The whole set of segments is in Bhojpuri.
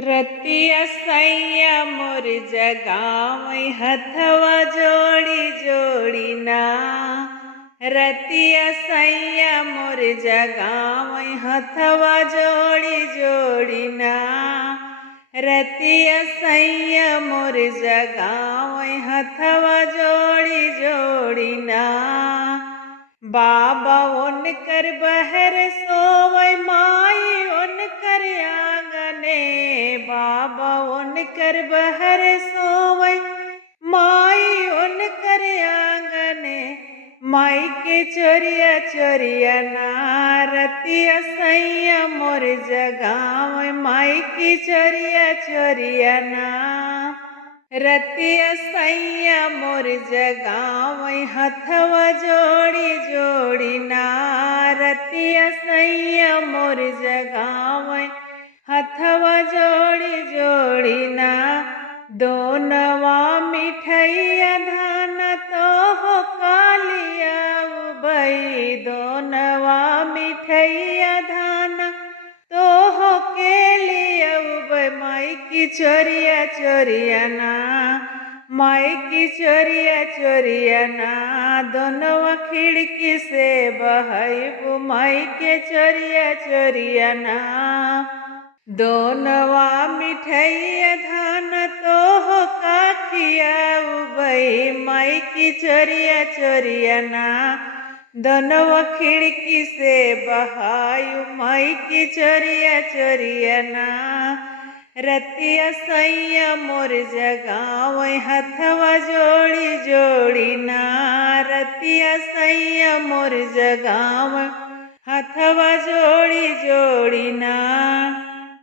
रतिया सैया मोर जगावै हथवा जोड़ी जोड़ी ना। रतिया सैया मोर जगावै हथवा जोड़ी जोड़ी ना। रतिया सैया मोर जगावै हथवा जोड़ी जोड़ी ना। बाबा उनकर बहर सोवै माई उनकर आंगने। बाबा उनकर बहर सोवै माई उनकर आंगने। माई के चोरिया चोरिया ना। रतिया सैया मोर जगावै माई की चोरिया चोरिया ना। रतिया सैया मोर जगावै हथवा जोड़ी जोड़ी ना। रतिया सैया मोर जगावै हथवा जोड़ी जोड़ी ना। दोनवा मिठैया धान तो हो कालिया उबई। दोनवा मिठैया धान तो हो के लिया उबई। माई की चोरिया चोरिया ना। माई की चोरिया चोरिया ना। दोनवा खिड़की से बहाइबू माई के चोरिया चोरिया ना। दोनवा मिठैया धान तो हो काखिया उबई। माई की चोरिया चोरिया ना। दोनवा खिड़की से बहायु माई की चोरिया चोरिया ना। रतिया सैया मोर जगावै हथवा जोड़ी जोड़ी ना। रतिया सैया मोर जगावै हथवा जोड़ी जोड़ी ना।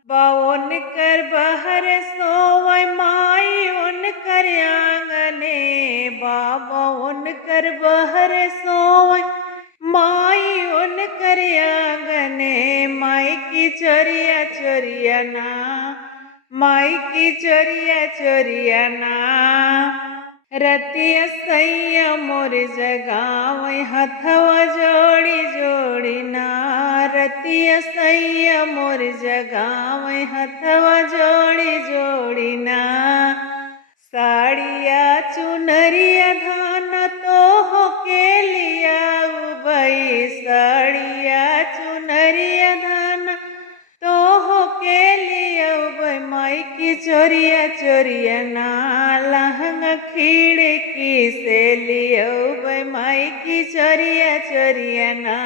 बावन कर बहर सोवै माई उनकर आंगने। बाबा उनकर बहर सोवै माई उनकर आंगने। माई की चोरिया चोरिया ना। माई की चोरिया चोरिया ना। रतिया सैया मोर जगावै हथवा जोड़ी जोड़ी ना। रतिया सैया मोर जगावै हथवा जोड़ी जोड़ी ना। साड़िया चुनरिया धान तो हो के लिया उबई। साड़िया चुनरिया धान तो हो के लिया उबई। माई की चोरिया चोरिया ना। लहंगा खिड़की से लिया उबई। माई की चोरिया चोरिया ना।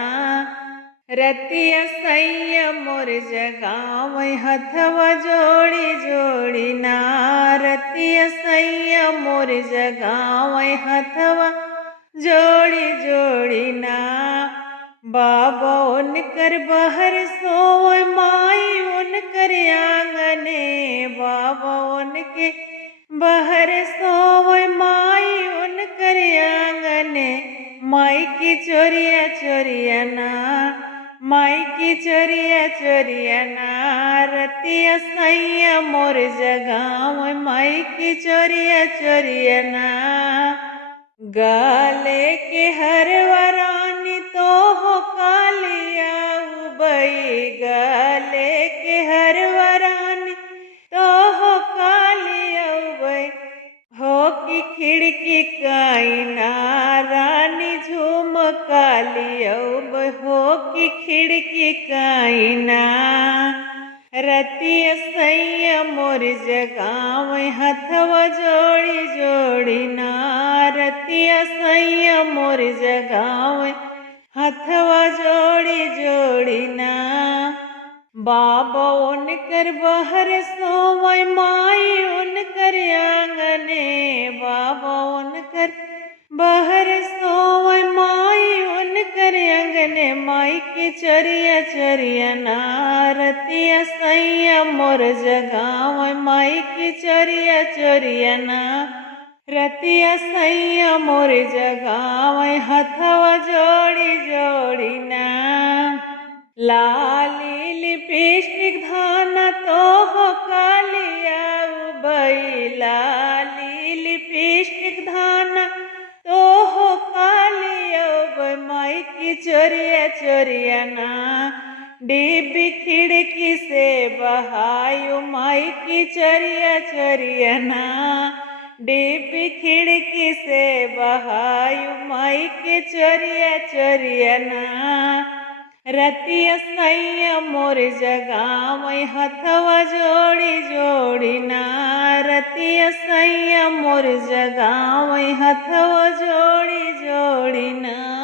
रतिया सैया मोर जगावै हथवा जोड़ी जोड़ी ना। रतिया सैया मोर जगावै हथवा जोड़ी जोड़ी ना। बाबा उनकर बहर सोवै माई उनकर आंगने। बाबा उनके बहर सोवै माई उनकर आंगने। माई की चोरिया चोरिया ना। माई की चोरिया चोरिया ना। रतिया सैया मोर जगावै माई की चोरिया चोरिया ना। गाले के हरवा रानी तो हो कालिया उबई। गाले के हरवा रानी तो हो कालिया उबई। हो की खिड़की काइना रानी झूम कालिया उबई। हो की खिड़की काइना। रतिया सैया मोर जगावै हथवा जोड़ी जोड़ी ना। रतिया सैया मोर जगावै हथवा जोड़ी जोड़ी ना। बाबा उनकर बहर सोवै माई उनकर आंगने। बाबा उनकर बहर सोवै माई उनकर आंगने। माई की चोरिया चोरिया ना। रतिया सैया मोर जगावै माई की चोरिया चोरिया ना। रतिया सैया मोर जगावै हथवा जोड़ी जोड़ी ना। लाली लिपस्टिक धान तो हो कालिया उबई। लाली लिपस्टिक धान तो हो कालिया उबई। माई की चोरिया चोरिया ना। डिब्बी खिड़की से बहायु माई की चरिया चरियना। डिब्बी खिड़की से बहायु माई के चरिया चरियना। रतिया सैया मोर जगावई हथवा जोड़ी जोड़ी ना। रतिया सैया मोर जगावई हथवा जोड़ी जोड़ी ना।